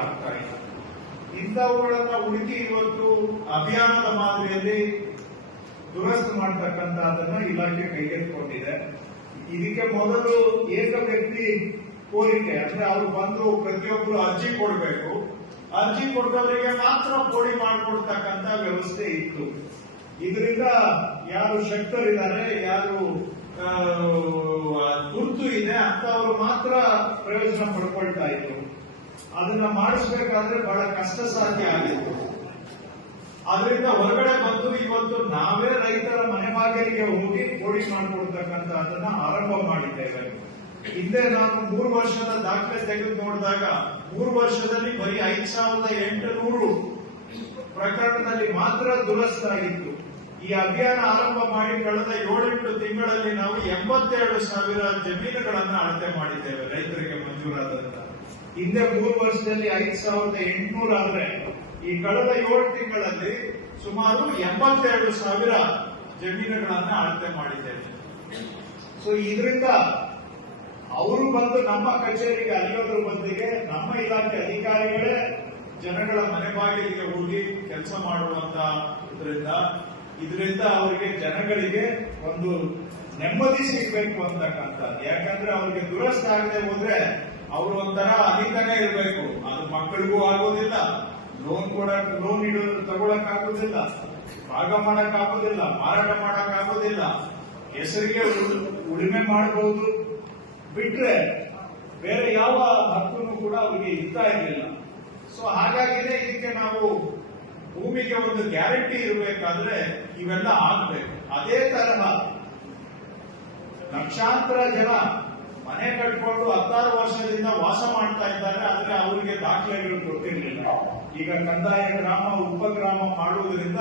ಆಗ್ತಾ ಇಲ್ಲ. ಇಂಥವುಗಳನ್ನ ಹುಡುಕಿ ಇವತ್ತು ಅಭಿಯಾನದ ಮಾದರಿಯಲ್ಲಿ ದುರಸ್ತು ಮಾಡತಕ್ಕಂತಹದನ್ನ ಇಲಾಖೆ ಕೈಗೆತ್ತಿಕೊಂಡಿದೆ. ಇದಕ್ಕೆ ಮೊದಲು ಏಕ ವ್ಯಕ್ತಿ ಕೋರಿಕೆ ಅಂದ್ರೆ ಅವ್ರು ಬಂದು ಪ್ರತಿಯೊಬ್ಬರು ಅರ್ಜಿ ಕೊಡಬೇಕು, ಅರ್ಜಿ ಕೊಟ್ಟವರಿಗೆ ಮಾತ್ರ ಪೋಡಿ ಮಾಡಿಕೊಡ್ತಕ್ಕಂತ ವ್ಯವಸ್ಥೆ ಇತ್ತು. ಇದರಿಂದ ಯಾರು ಶಕ್ತರಿದ್ದಾರೆ, ಯಾರು ಗುರುತು ಇದೆ ಅಂತವರು ಮಾತ್ರ ಪ್ರಯೋಜನ ಪಡ್ಕೊಳ್ತಾ ಇದ್ರು. ಅದನ್ನ ಮಾಡಿಸ್ಬೇಕಾದ್ರೆ ಬಹಳ ಕಷ್ಟ ಸಾಧ್ಯ ಆಗಿತ್ತು. ಅದರಿಂದ ಹೊರಗಡೆ ಬಂದು ಇವತ್ತು ನಾವೇ ರೈತರ ಮನೆ ಬಾಗಿಲಿಗೆ ಹೋಗಿ ಪೋಡಿ ಮಾಡಿಕೊಡ್ತಕ್ಕಂಥದ್ದನ್ನ ಆರಂಭ ಮಾಡಿದ್ದೇವೆ. ಹಿಂದೆ ನಾನು 3 ವರ್ಷದ ದಾಖಲೆ ತೆಗೆದು ನೋಡಿದಾಗ 3 ವರ್ಷದಲ್ಲಿ ಬರೀ 5800 ಪ್ರಕರಣದಲ್ಲಿ ಮಾತ್ರ ದುರಸ್ತಾಗಿತ್ತು. ಈ ಅಭಿಯಾನ ಆರಂಭ ಮಾಡಿ ಕಳೆದ 7-8 ತಿಂಗಳಲ್ಲಿ ನಾವು 82,000 ಜಮೀನುಗಳನ್ನ ಅಳತೆ ಮಾಡಿದ್ದೇವೆ ರೈತರಿಗೆ ಮಂಜೂರಾದಂತ. ಹಿಂದೆ 3 ವರ್ಷದಲ್ಲಿ 5,800 ಆದ್ರೆ ಈ ಕಳೆದ 7 ತಿಂಗಳಲ್ಲಿ ಸುಮಾರು 82,000 ಜಮೀನುಗಳನ್ನ ಅಳತೆ ಮಾಡಿದ್ದೇವೆ. ಸೊ ಇದರಿಂದ ಅವರು ಬಂದು ನಮ್ಮ ಕಚೇರಿಗೆ ಅಲಿಯೋದ್ರ ಬದಲಿಗೆ ನಮ್ಮ ಇಲಾಖೆ ಅಧಿಕಾರಿಗಳೇ ಜನಗಳ ಮನೆ ಬಾಗಿಲಿಗೆ ಹೋಗಿ ಕೆಲಸ ಮಾಡುವಂತ ಇದರಿಂದ ಅವರಿಗೆ ಜನಗಳಿಗೆ ಒಂದು ನೆಮ್ಮದಿ ಸಿಗಬೇಕು ಅಂತಕ್ಕಂಥದ್ದು. ಯಾಕಂದ್ರೆ ಅವ್ರಿಗೆ ದುರಸ್ತಿ ಆಗದೆ ಹೋದ್ರೆ ಅವರು ಒಂಥರ ಅಧಿಕನೇ ಇರಬೇಕು. ಅದು ಮಕ್ಕಳಿಗೂ ಆಗೋದಿಲ್ಲ, ಲೋನ್ ತಗೊಳಕ್ ಆಗೋದಿಲ್ಲ, ಭಾಗ ಮಾಡಕ್ ಆಗೋದಿಲ್ಲ, ಮಾರಾಟ ಮಾಡಕ್ ಆಗೋದಿಲ್ಲ, ಹೆಸರಿಗೆ ಉಳಿಮೆ ಮಾಡಬಹುದು, ಬಿಟ್ರೆ ಬೇರೆ ಯಾವ ಹಕ್ಕನ್ನು ಕೂಡ ಅವರಿಗೆ ಇರ್ತಾ ಇರಲಿಲ್ಲ. ಸೊ ಹಾಗಾಗಿನೇ ಇದಕ್ಕೆ ನಾವು ಭೂಮಿಗೆ ಒಂದು ಗ್ಯಾರಂಟಿ ಇರಬೇಕಾದ್ರೆ ಇವೆಲ್ಲ ಆಗ್ಬೇಕು. ಅದೇ ತರಹ ಲಕ್ಷಾಂತರ ಜನ ಮನೆ ಕಟ್ಕೊಂಡು 16 ವರ್ಷದಿಂದ ವಾಸ ಮಾಡ್ತಾ ಇದ್ದಾರೆ, ಆದ್ರೆ ಅವರಿಗೆ ದಾಖಲೆಗಳು ಗೊತ್ತಿರಲಿಲ್ಲ. ಈಗ ಕಂದಾಯ ಗ್ರಾಮ ಉಪಗ್ರಾಮ ಮಾಡುವುದರಿಂದ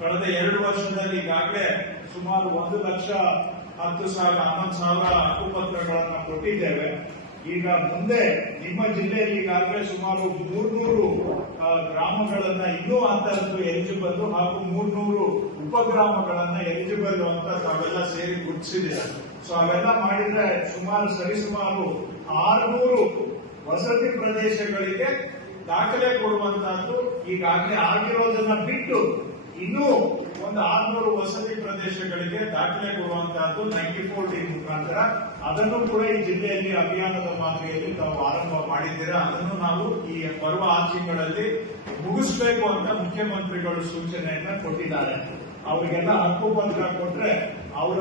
ಕಳೆದ 2 ವರ್ಷದಲ್ಲಿ ಈಗಾಗಲೇ ಸುಮಾರು 1,10,11,000 ಹಕ್ಕುಪತ್ರಗಳನ್ನು ಕೊಟ್ಟಿದ್ದೇವೆ. ಈಗ ಮುಂದೆ ನಿಮ್ಮ ಜಿಲ್ಲೆಯಲ್ಲಿ ಈಗಾಗಲೇ ಸುಮಾರು 300 ಗ್ರಾಮಗಳನ್ನ ಇನ್ನೂ ಅಂತದ್ದು ಎಲಿಜಿಬಲ್ ಹಾಗೂ 300 ಉಪಗ್ರಾಮಗಳನ್ನ ಎಲಿಜಿಬಲ್ ಅಂತ ತಾವೆಲ್ಲ ಸೇರಿ ಗುರುತಿಸಿದ್ದೀರ. ಸೊ ಅವೆಲ್ಲ ಮಾಡಿದ್ರೆ ಸರಿಸುಮಾರು 600 ವಸತಿ ಪ್ರದೇಶಗಳಿಗೆ ದಾಖಲೆ ಕೊಡುವಂತಹದ್ದು ಈಗಾಗಲೇ ಆಗಿರೋದನ್ನ ಬಿಟ್ಟು ಇನ್ನೂ ಒಂದು 600 ವಸತಿ ಪ್ರದೇಶಗಳಿಗೆ ದಾಖಲೆ ಕೊಡುವಂತಹದ್ದು 94D ಮುಖಾಂತರ ಅದನ್ನು ಕೂಡ ಈ ಜಿಲ್ಲೆಯಲ್ಲಿ ಅಭಿಯಾನದ ಮಾದರಿಯಲ್ಲಿ ತಾವು ಆರಂಭ ಮಾಡಿದ್ದೀರಾ. ಅದನ್ನು ನಾವು ಈ ಬರುವ 6 ತಿಂಗಳಲ್ಲಿ ಮುಗಿಸಬೇಕು ಅಂತ ಮುಖ್ಯಮಂತ್ರಿಗಳು ಸೂಚನೆಯನ್ನ ಕೊಟ್ಟಿದ್ದಾರೆ. ಅವರಿಗೆಲ್ಲ ಹಕ್ಕು ಪತ್ರ ಕೊಟ್ರೆ ಅವರ